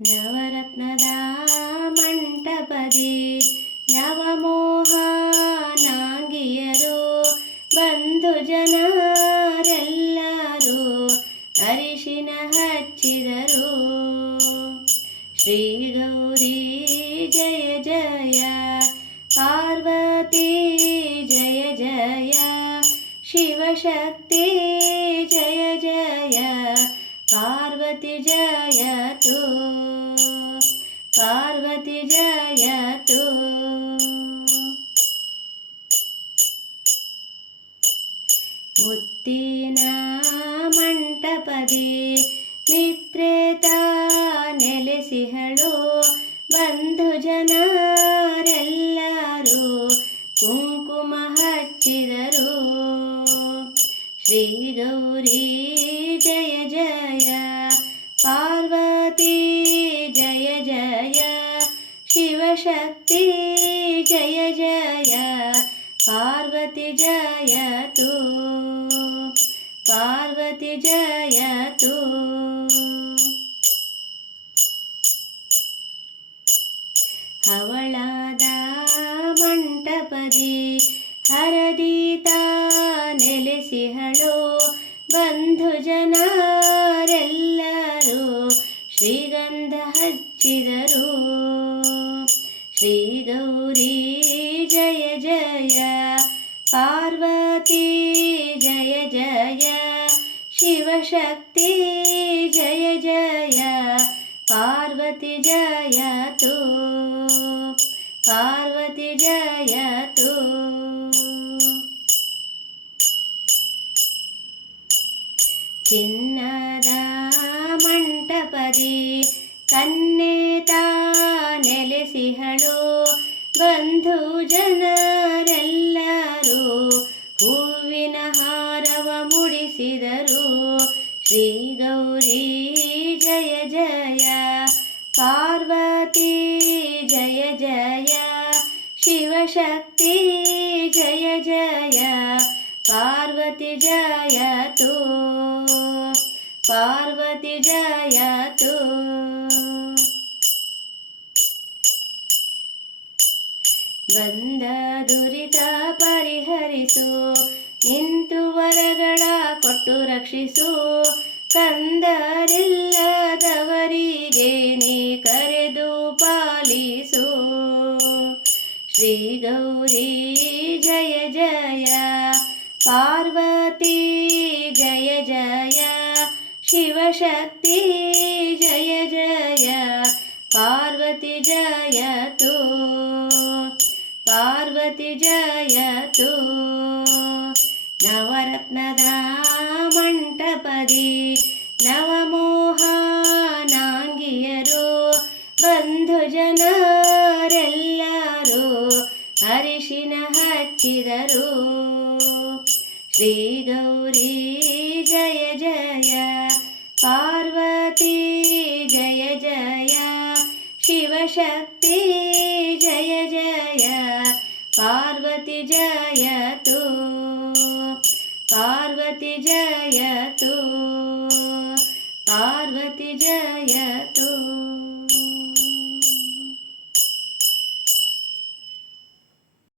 ನವರತ್ನದ ಮಂಟಪದಿ ನವಮೋಹನಾಂಗಿಯರು ಬಂಧು ಜನರೆಲ್ಲರೂ ಅರಿಶಿನ ಹಚ್ಚಿದರು. ಶ್ರೀ ಗೌರಿ ಜಯ ಜಯ, ಪಾರ್ವತಿ ಜಯ ಜಯ, ಶಿವಶಕ್ತಿ ಜಯ ಜಯ, ಪಾರ್ವತಿ ಜಯತು, ಪಾರ್ವತಿ ಜಯತು. ಮುತ್ತಿನ ಮಂಟಪದಿ ಮಿತ್ರೇತ ನೆಲೆಸಿಹಳು ಬಂಧು ಜನರೆಲ್ಲರೂ ಕುಂಕುಮ ಹಚ್ಚಿದರು. ಶ್ರೀ ಗೌರಿ ಜಯ ಜಯ, ಪಾರ್ವತಿ ಜಯ ಜಯ, ಶಿವಶಕ್ತಿ ಜಯ ಜಯ, ಪಾರ್ವತಿ ಜಯತು, ಪಾರ್ವತಿ ಜಯತು. ಹವಳದ ಮಂಟಪದಿ ಹರದೀತ ನೆಲೆಸಿಹಳು ಬಂಧು ಜನರೆಲ್ಲರೂ ಶ್ರೀಗಂಧ ಹಚ್ಚಿದರು. ಶ್ರೀ ಗೌರಿ ಜಯ ಜಯ, ಪಾರ್ವತಿ ಜಯ ಜಯ, ಶಿವಶಕ್ತಿ ಜಯ ಜಯ, ಪಾರ್ವತಿ ಜಯತು, ಪಾರ್ವತಿ ಜಯತು. ಚಿನ್ನದ ಮಂಟಪದಿ ಕನ್ನೇತ ನೆಲೆಸಿಹಳು ಬಂಧು ಜನರೆಲ್ಲರೂ ಹೂವಿನ ಹಾರವ ಮುಡಿಸಿದರು. ಶ್ರೀ ಗೌರಿ ಜಯ ಜಯ, ಪಾರ್ವತಿ ಜಯ ಜಯ, ಶಿವಶಕ್ತಿ ಜಯ ಜಯ, ಪಾರ್ವತಿ ಜಯತು, ಪಾರ್ವತಿ ಜಯತು. ಬಂದ ದುರಿತ ಪರಿಹರಿಸು, ನಿಂತು ವರಗಳ ಕೊಟ್ಟು ರಕ್ಷಿಸು, ಕಂದರಿಲ್ಲದವರಿಗೆ ನೀ ಕರೆದು ಪಾಲಿಸು. ಶ್ರೀ ಗೌರಿ ಜಯ ಜಯ, ಪಾರ್ವತಿ ಜಯ ಜಯ, ಶಿವಶಕ್ತಿ ಜಯ ಜಯ, ಪಾರ್ವತಿ ಜಯತು, ಪಾರ್ವತಿ ಜಯತು. ನವರತ್ನದ ಮಂಟಪದಿ ನವಮೋಹನಾಂಗಿಯರು ಬಂಧು ಜನರೆಲ್ಲರೂ ಅರಿಶಿನ ಹಚ್ಚಿದರು. ಶ್ರೀ ಗೌರಿ ಜಯ ಜಯ,